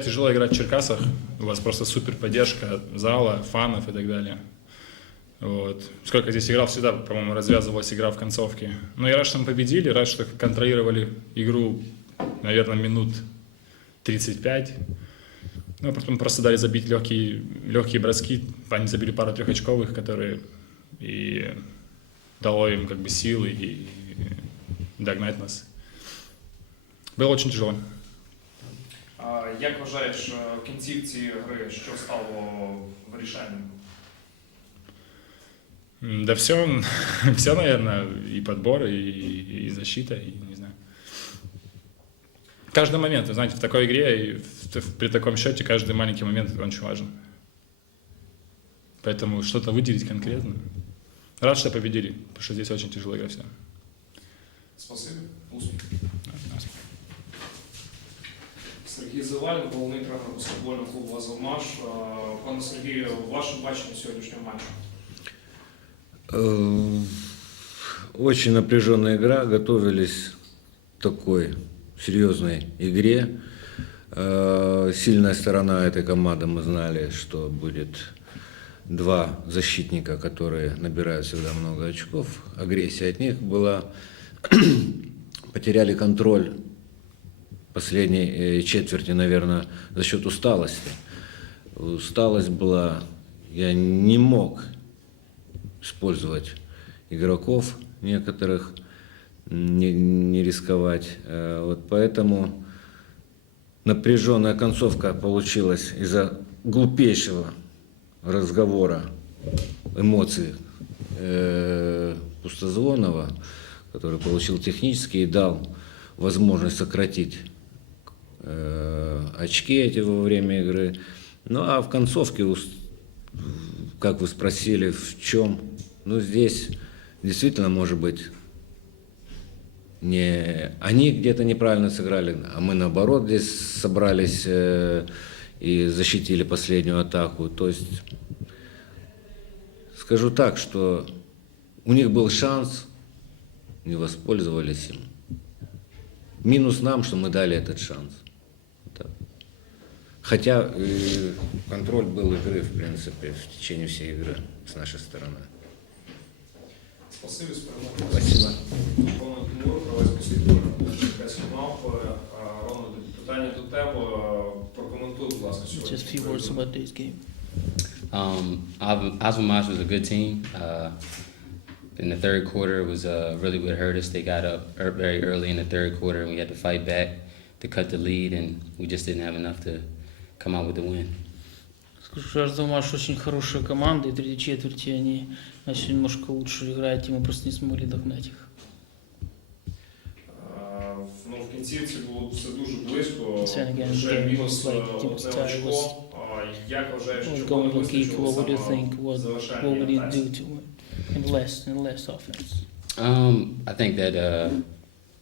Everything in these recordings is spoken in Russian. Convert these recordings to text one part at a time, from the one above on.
Тяжело играть в Черкасах, у вас просто супер поддержка зала, фанов и так далее. Вот. Сколько здесь играл, всегда, по-моему, развязывалась игра в концовке. Но я рад, что мы победили, рад, что контролировали игру, наверное, минут 35. Ну, а потом просто дали забить легкие, легкие броски, они забили пару трехочковых, которые и дало им как бы силы и догнать нас. Было очень тяжело. А Як вважаєш е, в кінцівці гри, що стало вирішальним? М, Да все, все, наверное, и подбор, и, и защита, и не знаю. Каждый момент, вы знаете, в такой игре и в- в- при таком счете каждый маленький момент очень важен. Поэтому что-то выделить конкретно. Рад, что победили, потому что здесь очень тяжело игра вся. Спасибі, успіхів. Сергій Заваль, головний тренер баскетбольного клубу Азовмаш. Е, Пане Сергію, ваше бачення сьогоднішнього матчу? Э, Очень напряженная игра, готовились к такой серьезной игре. Э, Сильная сторона этой команды, мы знали, что будет два защитника, которые набирают всегда много очков. Агрессия от них была. Потеряли контроль последней э, четверти, наверное, за счет усталости. Усталость была, я не мог использовать игроков некоторых, не, не рисковать. Э, Вот поэтому напряженная концовка получилась из-за глупейшего разговора, эмоций э, Пустозвонова, который получил технический и дал возможность сократить очки эти во время игры. Ну а в концовке, как вы спросили, в чем? Ну здесь действительно может быть не они где-то неправильно сыграли, а мы наоборот здесь собрались э, и защитили последнюю атаку. То есть скажу так, что у них был шанс, не воспользовались им. Минус нам, что мы дали этот шанс. Вот так. Хотя э, контроль был игры, в принципе, в течение всей игры с нашей стороны. Спасибі, з перемогою. Спасибо. Ронald Тимур, провець баскетбольного Черкаської мавпи. Е, Ронald, питання до тебе. Е, Прокоментуй, будь ласка, сьогодні. Just a few words about today's game. Um, Azamaj was a good team. Uh, in the third quarter, it was uh, really what hurt us. They got up ear- very early in the third quarter, and we had to fight back to cut the lead, and we just didn't have enough to come out with the win. Скажу, что Арзамаш очень хорошая команда, и в третьей четверти они начали немножко лучше играть, и мы просто не смогли догнать их. Е, Ну, в кінцівці було все дуже близько. Це, again, Лише game мінус was е, like, it was одне tight, очко. was- Е, Як вважаєш, Well, чого не going look вистачило equal, what do you саме think? What, в завершальній what would you атаці? do to in less in less offense? Um, I think that uh,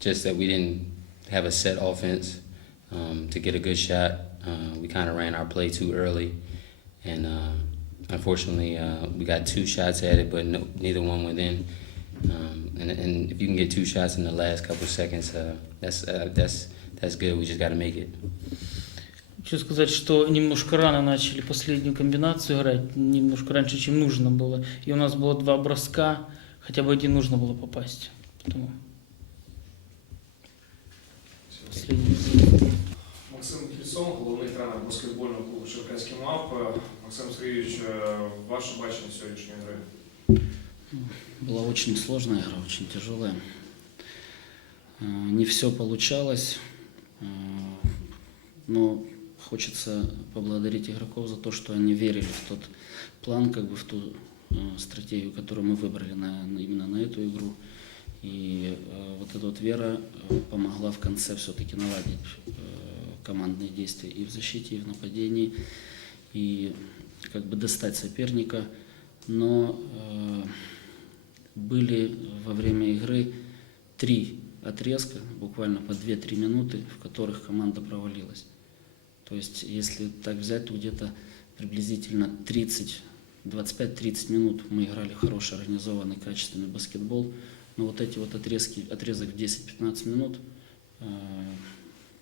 just that we didn't have a set offense um, to get a good shot. Uh, we kind of ran our play too early, and uh, unfortunately, uh, we got two shots at it, but no, neither one went in. Um, and, and if you can get two shots in the last couple seconds, uh, that's uh, that's that's good. We just got to make it. Хочу сказать, что немножко рано начали последнюю комбинацию играть, немножко раньше, чем нужно было. И у нас было два броска, хотя бы один нужно было попасть. Поэтому последний. Максим Хільсон, головний тренер баскетбольного клубу Черкаські мавпи. Максим Сергійович, е, ваше бачення сьогоднішньої гри? Была очень сложная игра, очень тяжелая. А, Не все получалось, а, но хочется поблагодарить игроков за то, что они верили в тот план, как бы в ту а, стратегию, которую мы выбрали на, на- именно на эту игру. И а, вот эта вот вера а, помогла в конце все-таки наладить а, командные действия и в защите, и в нападении, и как бы достать соперника. Но а, были во время игры три отрезка, буквально по 2-3 минуты, в которых команда провалилась. То есть, если так взять, то где-то приблизительно 30, 25-30 минут мы играли хороший, организованный, качественный баскетбол. Но вот эти вот отрезки, отрезок в 10-15 минут, э,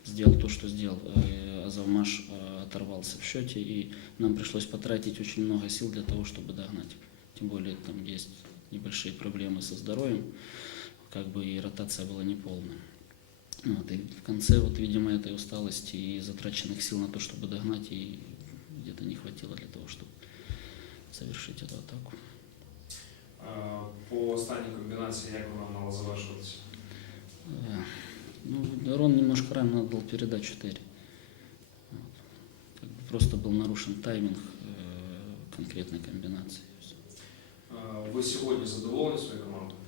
сделал то, что сделал. Э, Азовмаш э, оторвался в счете, и нам пришлось потратить очень много сил для того, чтобы догнать. Тем более там есть небольшие проблемы со здоровьем, как бы и ротация была неполная. Вот, и в конце, вот, видимо, этой усталости и затраченных сил на то, чтобы догнать, и где-то не хватило для того, чтобы завершить эту атаку. Е, По останній комбінації, як вона мала завершуватися? Э, Ну, Рон немножко рано отдал передачу Терри. Вот. Как бы просто был нарушен тайминг э, конкретной комбинации. и всё. Е, Ви сьогодні задоволені своєю командою?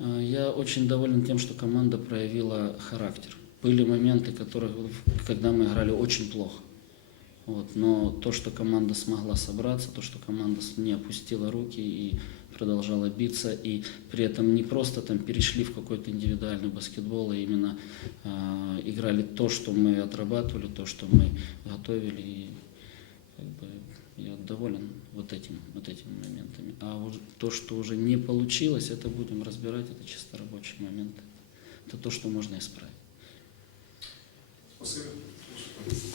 Э, Я очень доволен тем, что команда проявила характер. Были моменты, которые, когда мы играли очень плохо. Вот, но то, что команда смогла собраться, то, что команда с- не опустила руки и продолжала биться, и при этом не просто там перешли в какой-то индивидуальный баскетбол, а именно э, играли то, что мы отрабатывали, то, что мы готовили. И, как бы, я доволен вот, этим, вот этими моментами. А уж то, что уже не получилось, это будем разбирать, это чисто рабочие моменты. Это то, что можно исправить. Спасибі.